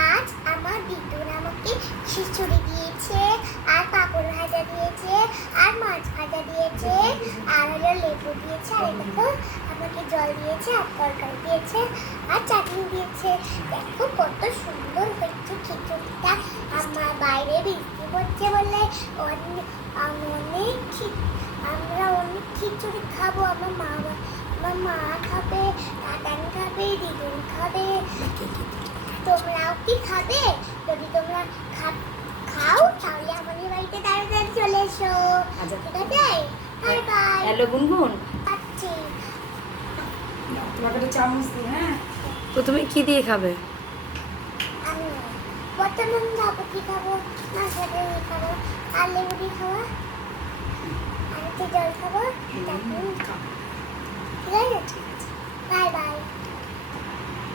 আজ আমার আমাকে খিচুড়ি দিয়েছে, আর ভাজা দিয়েছে, আর মাছ ভাজা দিয়েছে, আর হলো লেবু দিয়েছে, আর দেখো আমাকে জল দিয়েছে, আর তরকারি দিয়েছে, আর চাটনি দিয়েছে। দেখো কত সুন্দর হয়েছে খিচুড়িটা। আমার বাইরে বৃষ্টি পড়ছে বলে অনেক আমরা অনেক খিচুড়ি খাব। আমার মা আমার মা খাবে দাদান খাবে দিদুন খাবে তোমরাও কি খাবে? যদি তোমরা খা- খাও তাহলে আমাদের বাড়িতে তাড়াতাড়ি চলে এসো। আচ্ছা। ঠিক আছে? Bye bye. হ্যালো গুনগুন। আচ্ছা তোমাকে একটা চামচ দিই হ্যাঁ? প্রথমে কি দিয়ে খাবে? আমি প্রথমে খাব কি খাব? মাছ ভাজা দিয়ে খাব। আর লেবু দিয়ে খাব? আর একটু জল খাব? তারপর ঠিক আছে?